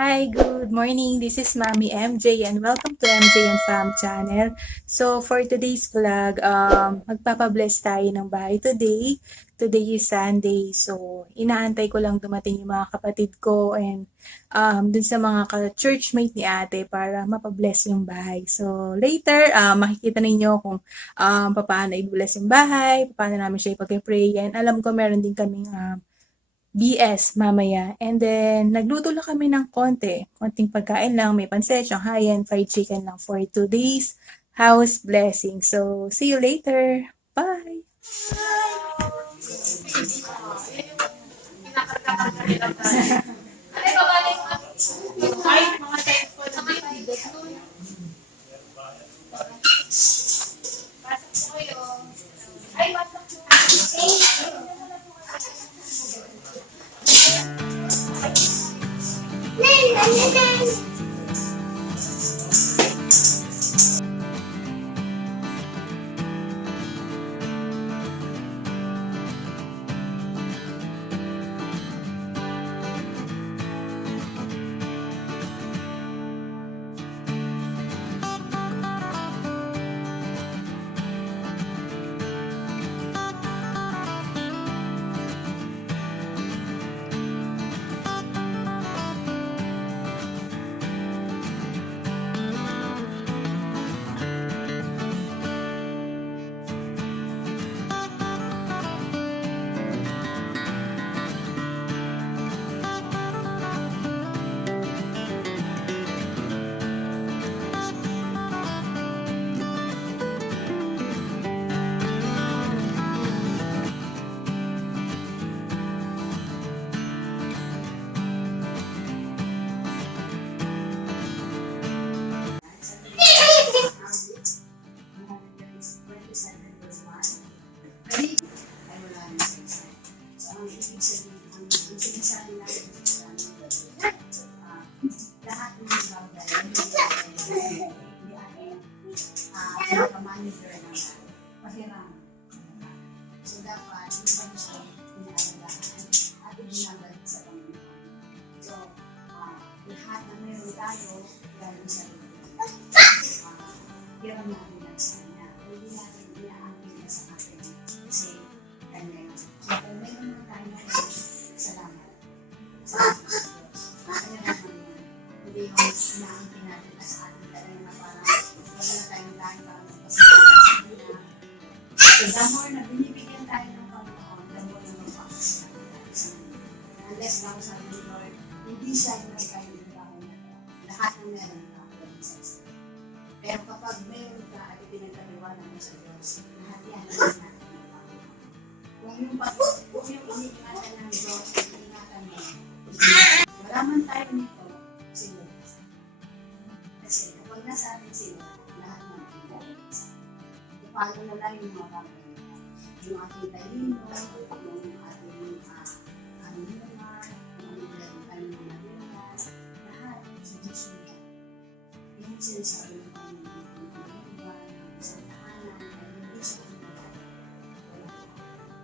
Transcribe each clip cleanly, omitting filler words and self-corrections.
Hi, good morning. This is Mommy MJ and welcome to MJandfamchannel. So for today's vlog, magpapabless tayo ng bahay today. Today is Sunday. So inaantay ko lang dumating yung mga kapatid ko and dun sa mga ka-churchmate ni ate para mapabless yung bahay. So later, makikita ninyo kung paano i-bless yung bahay, paano namin siya ipag-pray. And alam ko meron din kaming BS mamaya. And then, nagluto lang kami ng konting pagkain lang. May pansit, Shanghayan, fried chicken lang for today's house blessing. So, see you later. Bye! Manager ng pahiram. So dapat yung pansin inaalagaan at ibinabalik sa Panginoon. So lahat na meron tayo galing sa Panginoon. Hiram natin lang sa Kanya. Hindi natin inaangkin na sa atin kasi Kanya. So kung meron na tayo ngayon, salamat. Salamat sa Diyos. Kaya naman yun. Hindi yung inaangkin natin na sa atin talaga na parang wala na tayong dahil parang so, the more na binibigyan tayo ng Panginoon, the more na magpapasalamat tayo sa Kanya. Unless lang sabi ni Lord, hindi siya yung nagkayo ng tao na ito. Lahat ng meron ka, pwede sa isa. Pero kapag meron ka at ipinagkatiwala mo sa Diyos, lahat yan ang natin ng Panginoon. Kung yung iniingatan ng Diyos, iniingatan mo, wala man tayo nito, sila. Kasi kapag nasa atin sila, lahat ng paano na lang yung mga bagay. Yung ating talino, yung ating kanunungan, yung meron tayo ng manunungan, lahat, sa Diyos nila. Yung sinasabi ng Panginoon, yung kanunungan, yung isang tahanan, ay hindi sa kanila.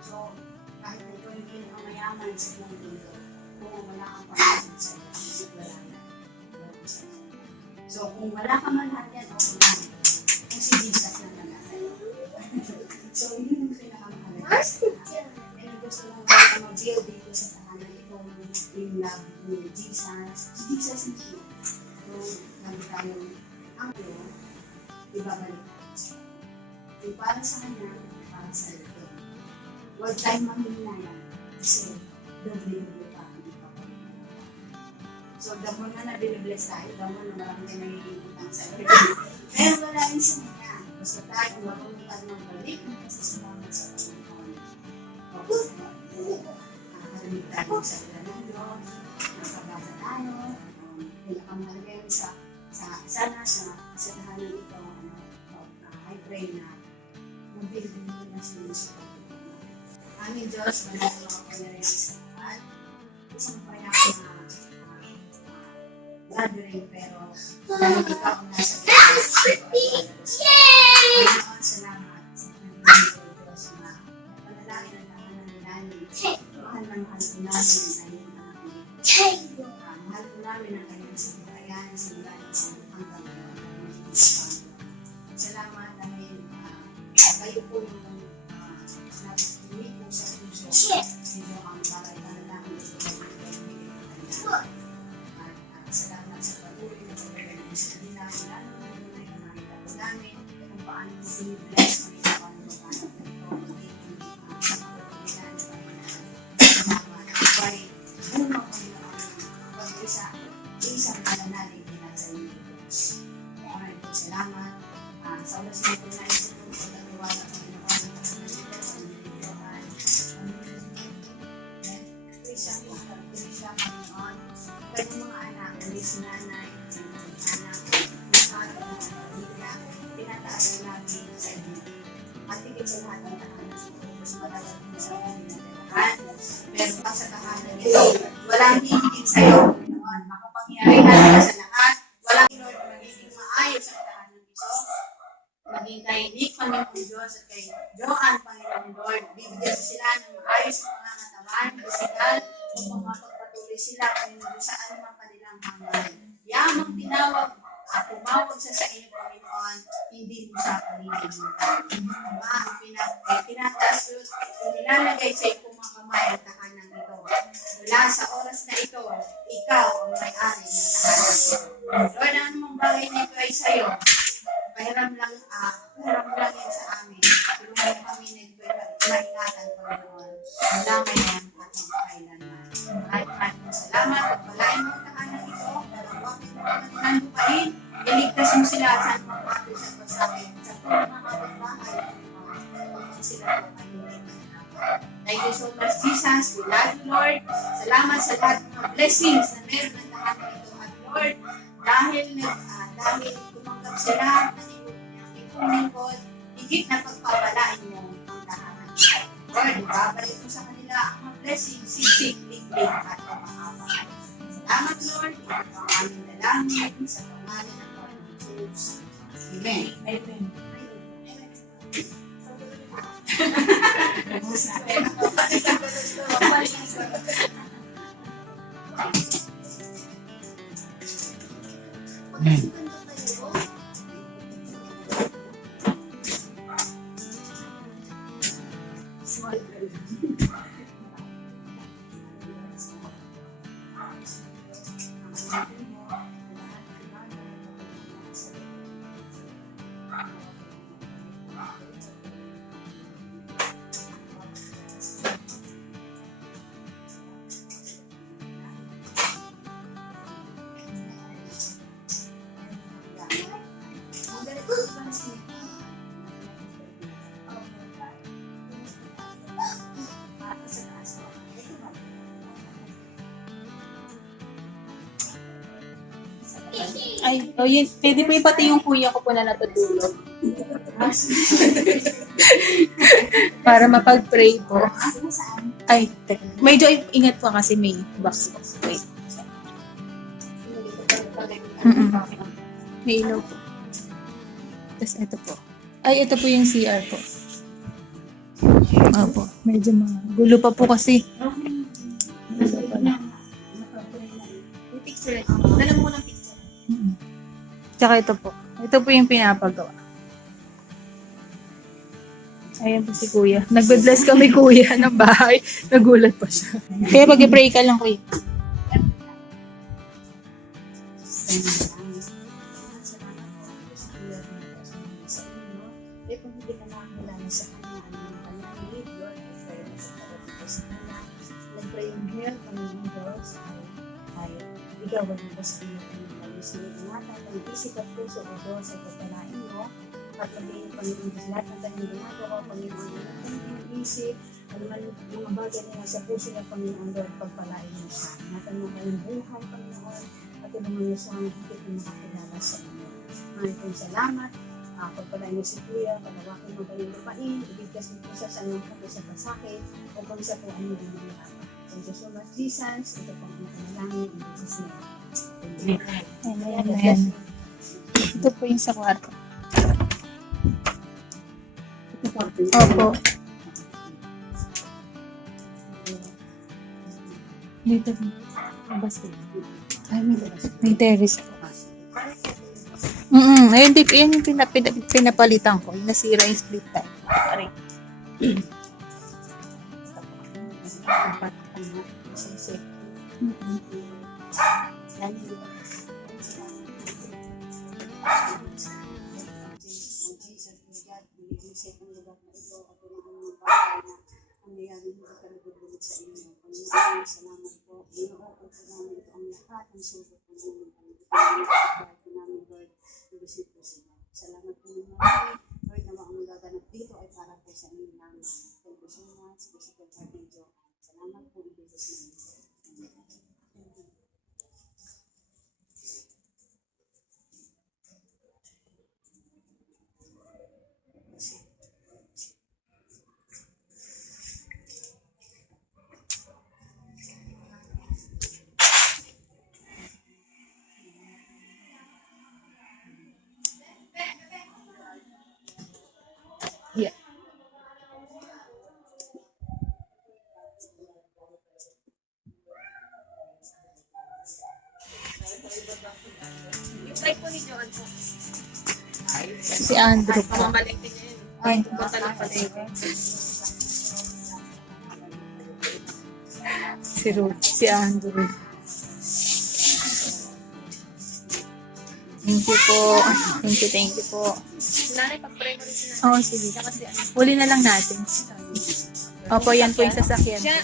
So, kahit na ikaw yung pinakamayaman sa buong mundo, kung wala kang pangalaman sa Diyos, wala na. So, kung wala ka man natin, okay na. Kung si Jesus na naman. So, yun yung pinakamahalaga sa tahanan. And gusto lang tayo mag-build dito sa tahanan itong yung love ni Jesus. Si Jesus mismo. Kung lagi tayong anglo, ibabalik tayo sa kanya. Yung para sa kanya, para sa ito. Huwag tayong manghihinayang kasi doble-doble pa ang ipapalito. So, the more na binibless tayo, the more na marami tayo nangihintang sa ito. Pero wala rin sa kanya. Basta tayo, marunong tayo ng balik ng pasasalamat sa Panginoon. Nakakarimig tayo sa ilan ng Diyos, nakabasa tayo, pinakamahalaga yun sa tahanan ito, I pray na mag-building na siya sa Panginoon. Aming Diyos, manalo ako na rin sa lahat. Isang payak na gathering, pero dahil ikaw ang nasa Diyos, Panginoon, salamat sa Panginoon ko Diyos na panalangin ang tahanan ni Nani. Mahal na mahal ko namin ang kanyang mga mahal ko namin ang kanyang simula hanggang ngayon. Salamat dahil kayo po yung nag-uwi po sa puso. Hindi ang bagay na namin ito. At salamat sa patuloy na pagkakaroon sa kanila. Lalo na ngayon nakita po namin kung paano po bless ng ito ang mga ito. Sa pagkakaroon na salamat. Pray. Bunga ko na ang pag-isa. Isang pananalig nila sa inyo. Maraming po salamat. Sa oras na ito na ito po sa pagkakaroon ng Panginoon ng Panginoon sa inyo. Teresa, Panginoon. Kaya mga anak, ulis nanay, anak, masyado na pamilya, tinataas namin sa inyo. At higit sa lahat ng tahanan sa inyo, mas matagal din sa kanila lahat. Pero pa sa tahanan nito, walang hihigit sa iyo, Panginoon. Makapangyarihan ka sa lahat. Walang Lord, magiging maayos ang tahanan nito. Maging kay Nick, Panginoon Diyos, at kay Johan, Panginoon Lord. Bibigyan sila ng maayos ang mga katawan, physical, upang mapagpatuloy sila, Panginoon, sa anumang kanilang hangarin. Yamang tinawag at tumawag sa inyo, Panginoon, hindi mo sa paligid mo tayo. Ama, ang tinataas yun, nilalagay sa iyong mga kamay ang tahanan nito. Mula sa oras na ito, ikaw ang may-ari ng tahanan nito. Lord, ang anumang bagay na ito ay sa iyo. Pahiram lang yan sa amin. Tulungan kami na ito maingatan, Panginoon. Mula ngayon at magpakailanman. Maraming salamat at palain mo ang tahanan ito. Dalawangin mo ang kanilang lupain. Iligtas mo sila at saan magpapit sa pasakit. Sa mga kapitbahay, pagpag sila po ay hindi maninapan. Thank you so much, Jesus. We love you, Lord. Salamat sa lahat ng mga blessings na meron ng tahanan ito. At Lord, dahil tumanggap sila ng iyong lingkod, higit na pagpapalain mo ang tahanan. Lord, babalik mo sa kanila ang mga blessings, sisig, liglig, at pamahapang. Salamat, Lord. Ito ang aming dalangin sa pangalan ng Panginoon Jesus. Amen. Amen. Ay, oh yun, pwede po pati yung kuya ko po na natutulog. Para mapag-pray po. Ay, medyo ingat po kasi may box po. Wait. May ilaw po. Tapos ito po. Ay, ito po yung CR po. Opo, medyo magulo pa po kasi. Gulo pa na. Yung picture, dala mo ng picture. Tsaka ito po. Ito po yung pinapagawa. Ayan po si kuya. Nagbe-bless kami kuya ng bahay. Nagulat pa siya. Kaya mag-pray ka lang kuya. Nag-pray yung health, Panginoon Diyos, ay ligawan mo ba sa inyo ingatan, ang isip at puso o Diyos ay pagpalain mo at maging Panginoon Diyos lahat ng kanyang ginagawa, Panginoon ng kanyang isip, at mga bagay na nasa puso ng Panginoon Diyos, pagpalain mo siya. Ingatan mo kanyang buhay, Panginoon, at tulungan niyo siya ang higit na makakilala sa inyo. Maraming salamat. Pagpalain mo si Kuya, palawakin mo kanyang lupain, ibigkas mo po siya sa anong kapit sa pasakit, upang siya po ay maging mahirap. Thank you so much, Jesus. Ito po ang panalangin in Jesus' name. Ayan. Ito po yung sa kwarto. Opo. Dito po. Labas po. Ay, may terrace po. Ayun, yun yung pinapalitan ko. Yung nasira yung split type. Aray. Mm-mm. Nangyayari mo sa kalugod-lugod sa inyo. Panginoon, salamat po. Ginoo po namin ito ang lahat ng sulot ng inyong Panginoon. Po namin, Lord, lubusin po sila. Salamat po ng marami. Lord, na mga gaganap dito ay para po sa inyong naman. Thank you so much. Gusto ko pa rin, Joe. Salamat po, in Jesus' name. Yeah. Try po ninyo ano. Si Andrew po. Pamamalengke niya yun. Ay, punta lang palengke. Si Ruth. Si Andrew. Thank you po. Thank you po. Nanay, pag-pray mo rin si nanay. Oo, sige. Kasi ano. Huli na lang natin. Opo, yan po yung sasakyan. Siya,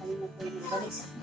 Kayo na po yung balik sa